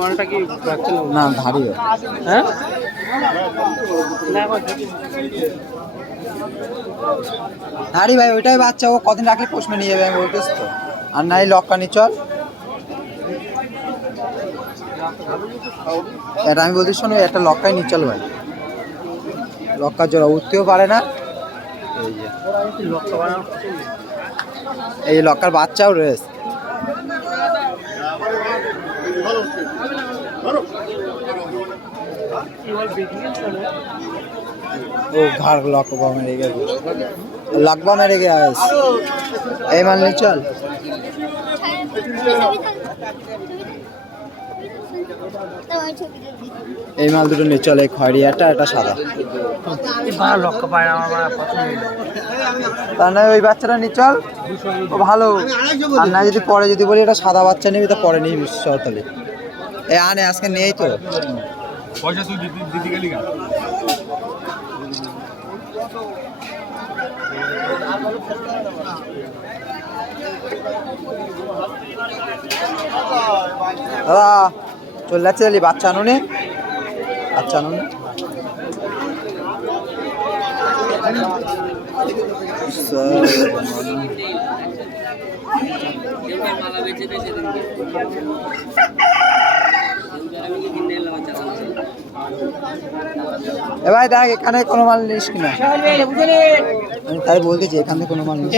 মালটা কি না ধারি হ্যাঁ ধারি ভাই ওইটাই বাচ্চা, ও কদিন রাখলে পোষমে নিয়ে যাবে আমি বলতেছি তো। আর নাই লক্কানি চল, এটা আমি বলতে শোনো একটা লক্কাই নিয়ে চল ভাই, লক্কার জোড়া উঠতেও পারে না। এই লক্কার বাচ্চাও রয়েছে। ও ঘাড় লকবা মেরে গেছে, লকবা মেরে গেছে। এই মাল নিয়ে চল, এই মাল দুটো নিয়ে চল, এই খয়রিয়াটা এটা সাদা। তার নয় ওই বাচ্চাটা নিয়ে চল, ও ভালো। আর না যদি পরে যদি বলি এটা সাদা বাচ্চা নিবি তা পরে নিবি তাহলে। এ আনে আজকে নেই তো পয়সা তুই দিতে গেলি কেন? দাদা চলে যাচ্ছে বাচ্চা আনুনে, বাচ্চা আনুনে। এবার দেখ এখানে কোনো মাল নিস কিনা, আমি তাই বলতেছি এখানে কোনো মাল নিস।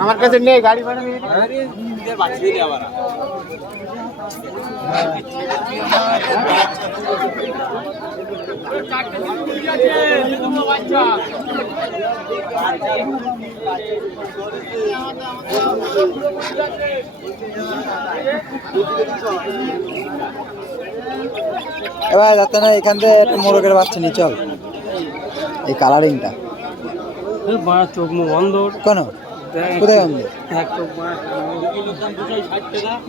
আমার কাছে নেই গাড়ি ভাড়া এবার যাতে না এখান থেকে একটা মোরগের বাচ্চা নিয়ে চল, এই কালারিংটা চোখ মুখ বন্ধ কেন, কোথায় বন্ধ?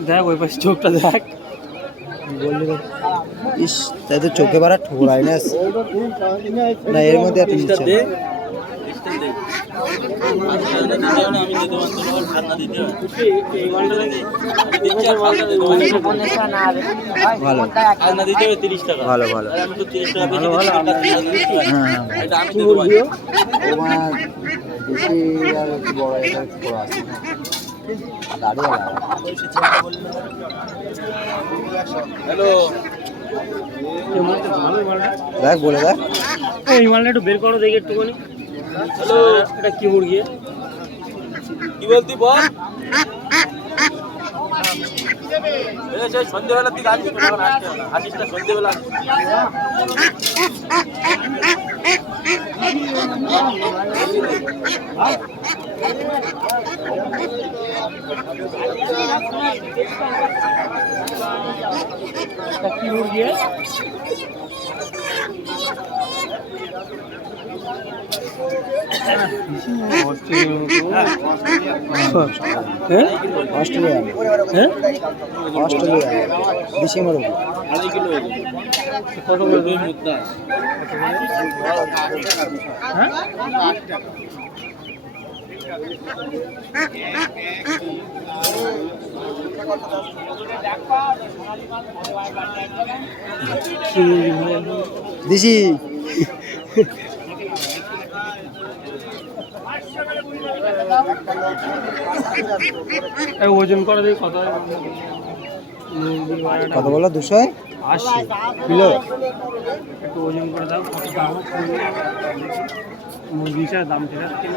দেখ ওই পাশে চোখটা দেখ, বললি ইস তাই তো চোখে বাড়া ঠোকরাই না, এর মধ্যে একটা নিচ্ছে ভালো ভালো ভালো বেশি আর বড় আছে দেখ বলে দেখ এই মালটা একটু বের করো দেখি একটুখানি। হ্যালো এটা কি মুরগি, কি বলতি বল? সন্ধ্যেবেলার দিকে আসিস না, সন্ধ্যেবেলা কি মুরগি অস্ট্রেলিয়া, অস্ট্রেলিয়া দেশি মুরগি কত করে মুদ্রা? হ্যাঁ দেশি ওজন করে দেখি কত কত বলো, 280 কিলো। একটু ওজন করে দাও কত দাম মুরগিটার দাম ঠিক আছে।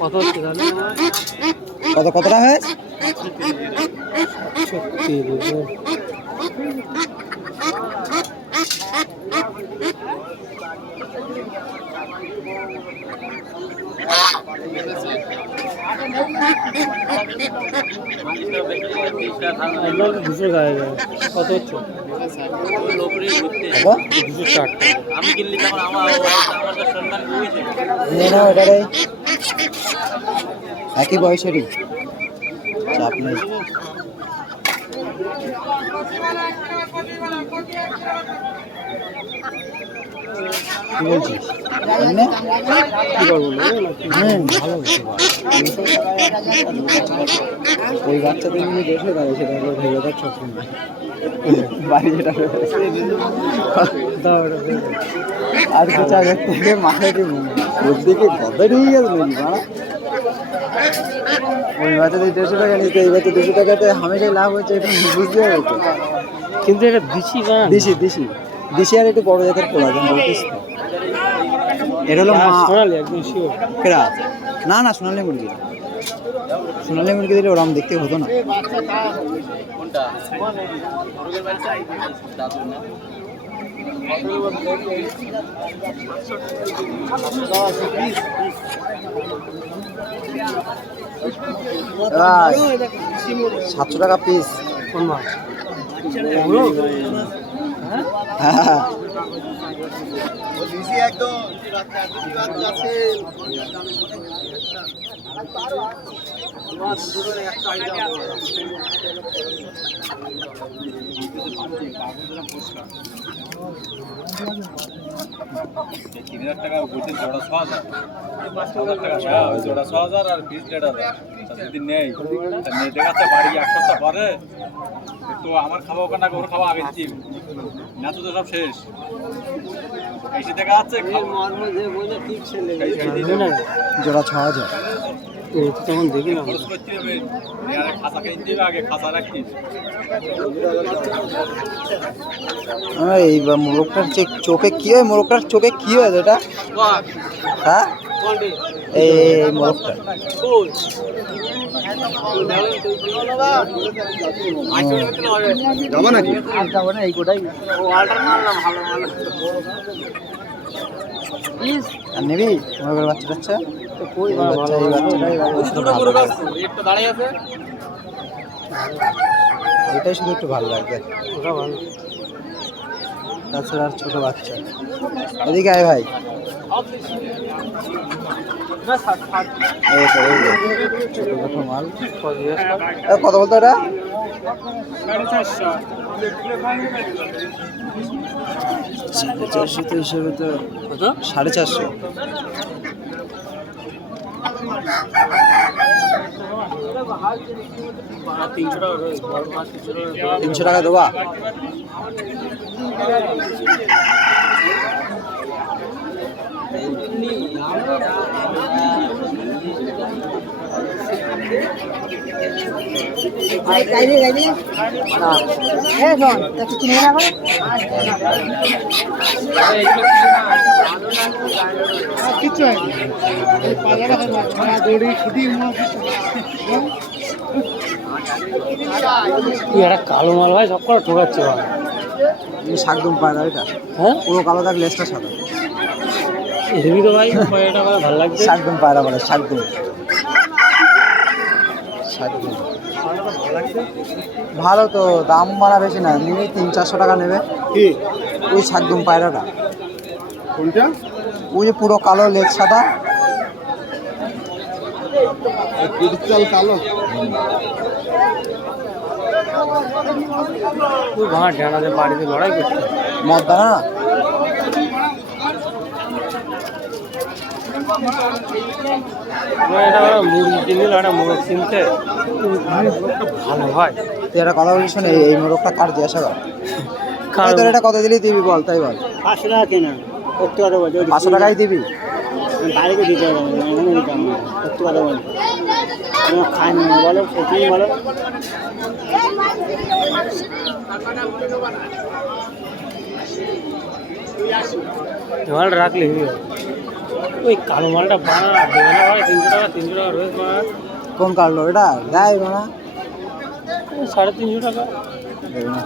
কত হচ্ছে তাহলে, কতটা হয়েছে? একদম 200 গায়ে যায়। কত হচ্ছে? বাবা 260। আমি কিনলি তখন আমার তো সম্মান বুঝেছে। নিয়ে নাও এটারে, একই বয়সেরই, চাপ নেই। কি বলছিস? এমনি? কি করবো না? ভালো হচ্ছে ভাই। ওই বাচ্চাদের নিয়ে দেখলে তাহলে সেটা হলো ভেবে দেখ সবসময় বাড়ি যেটা দাও ওটা দে। আর কিছু আগের থেকে মাথায় কি ওর দিকে গবে ঢুকে গেছে নাকি বাড়া? ওই বাচ্চাদের 150 টাকা নিতে এই বাচ্চা 200 টাকাতে হামেশাই লাভ হচ্ছে, এটা বুঝতে হবে তো। কিন্তু এটা দিছি বা দেশি দেশি দেশি আর একটু বড় জাতের পোলা যেন বলতিস তো। এটা হলো মা সোনালি একদম শিওর। কেরা? না না, সোনালী মুরগি, সোনালী মুরগি দিলে ওরম দেখতে হতো না। কোনটা? মুরগির বাচ্চা দাদু না। ভাই 700 টাকা পিস। কোন মাছ? ওগুলো? হ্যাঁ টাকা বলছে জোড়া 6,000 টাকা, জোড়া 6,000 আর পিস 1,500। যদি নেই নেই দেখাচ্ছে বাড়ি এক সপ্তাহ পরে তো আমার খাওয়া ওখানে ওর খাওয়া আগে দিচ্ছি না, তো সব শেষ এসে দেখা যাচ্ছে জোড়া 6,000। তখন দেখি না। খরচ করতে হবে, খাঁচা কিনতে হবে, আগে খাঁচা রাখতে হবে। এই মোরগটার চোখে কি হয়? মোরগটার চোখে কি হয় এটা? হ্যাঁ এই মোরগটা যাবো নাকি? যাবো না, এই গোটাই আর নিবি মোরগের বাচ্চা টাচ্চা? এই বাচ্চাটাই ভালো লাগছে। এটাই শুধু একটু ভালো লাগবে, ওটা ভালো। তাছাড়া আর ছোট বাচ্চা। এদিকে আয় ভাই, এই তো, এই যে, ছোট মাল। কত বলতো এটা? 450 তো হিসেবে তো কত? 450। আর 300 টাকা রয়েছে, বড় মাছ 300 টাকা। 300 টাকা দেবা? একটা কালো মাল ভাই, সব করে ঠোকাচ্ছে ভাই। শাকদম পায়রা এটা, হ্যাঁ পুরো কালো থাক, লেজটা সাদা। হেভি তো ভাই, এটা আমার ভালো লাগছে। শাকদম পায়রা বলে, শাকদম। শাকদম ভালো তো, দাম বাড়া বেশি না, নিবি 300-400 টাকা নেবে। কি ওই শাকদম পায়রাটা, কোনটা? ওই যে পুরো কালো, লেজ সাদা। ডিজিটাল কালো। তুই ভাড়া জানাতে বাড়িতে লড়াই করছে। মদ্দা না, এটা মুরগি কিনলে একটা মোরগ কিনতে ভালো হয়। তুই একটা কথা বলিস, শোন, এই মোরগটা কার জিজ্ঞাসা কর। কারণ তোর এটা কত দিলি দিবি বল, তাই বল। 500 টাকা কেনা, 500 টাকাই দিবি? বাড়িতে দিতে হবে, এখানে দিতে হবে না। সত্যি কথা বলি, খাই না বলো, সত্যি বলো। মালটা রাখলে ওই কালো মালটা বানা দেবে না ভাই, 300 টাকা রোজ বানা। কোন কাটলো এটা? দেয় না, 350 টাকা। দেবে না।